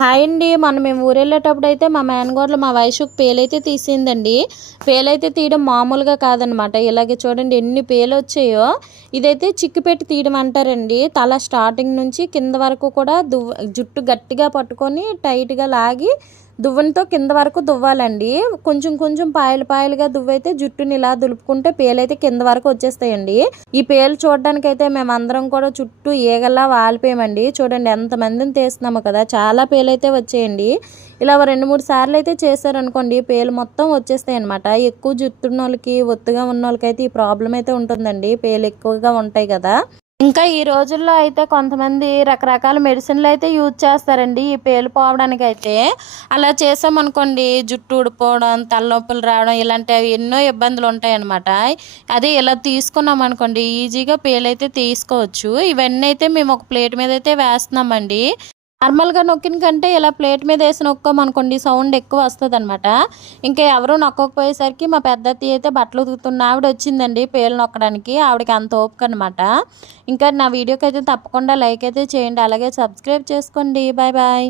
Hi అండి. మనం మేము ఊరెళ్ళేటప్పుడు అయితే మా మేనగోడలు మా వయసుకు పేలైతే తీసిందండి. పేలైతే తీయడం మామూలుగా కాదనమాట. ఇలాగే చూడండి ఎన్ని పేలు వచ్చాయో ఇదైతే చిక్కుపెట్టి తీయడం అంటారండి తల స్టార్టింగ్ నుంచి కింద వరకు కూడా దువ్వ జుట్టు గట్టిగా పట్టుకొని టైట్గా లాగి దువ్వెనతో కింద వరకు దువ్వాలండి. కొంచెం కొంచెం పాయలు పాయలుగా దువ్వైతే జుట్టుని ఇలా దులుపుకుంటే పేలైతే కింద వరకు వచ్చేస్తాయండి. ఈ పేలు చూడడానికి అయితే మేమందరం కూడా చుట్టూ ఈగల్లా వాలిపోయామండి. చూడండి ఎంతమందిని తీస్తున్నాము కదా. చాలా పేలైతే వచ్చేయండి. ఇలా రెండు మూడు సార్లు అయితే చేశారనుకోండి పేలు మొత్తం వచ్చేస్తాయి అనమాట ఎక్కువ జుట్టున్న వాళ్ళకి ఒత్తుగా ఉన్న వాళ్ళకైతే ఈ ప్రాబ్లం అయితే ఉంటుందండి. పేలు ఎక్కువగా ఉంటాయి కదా. ఇంకా ఈ రోజుల్లో అయితే కొంతమంది రకరకాల మెడిసిన్లు అయితే యూజ్ చేస్తారండి. ఈ పేలు పోవడానికి అయితే. అలా చేసామనుకోండి జుట్టు ఊడిపోవడం తలనొప్పులు రావడం ఇలాంటివి ఎన్నో ఇబ్బందులు ఉంటాయి అనమాట అదే ఇలా తీసుకున్నాం అనుకోండి ఈజీగా పేలు అయితే తీసుకోవచ్చు. ఇవన్నీ అయితే మేము ఒక ప్లేట్ మీద అయితే వేస్తున్నామండి. నార్మల్గా నొక్కిన కంటే ఇలా ప్లేట్ మీద వేసి నొక్కామనుకోండి సౌండ్ ఎక్కువ వస్తుంది అనమాట ఇంకా ఎవరు నొక్కకపోయేసరికి మా పెద్ద అయితే బట్టలు ఉతుకుతున్న ఆవిడ వచ్చిందండి పేలు నొక్కడానికి. ఆవిడకి అంత ఓపిక అనమాట ఇంకా నా వీడియోకి అయితే తప్పకుండా లైక్ అయితే చేయండి. అలాగే సబ్స్క్రైబ్ చేసుకోండి. Bye bye.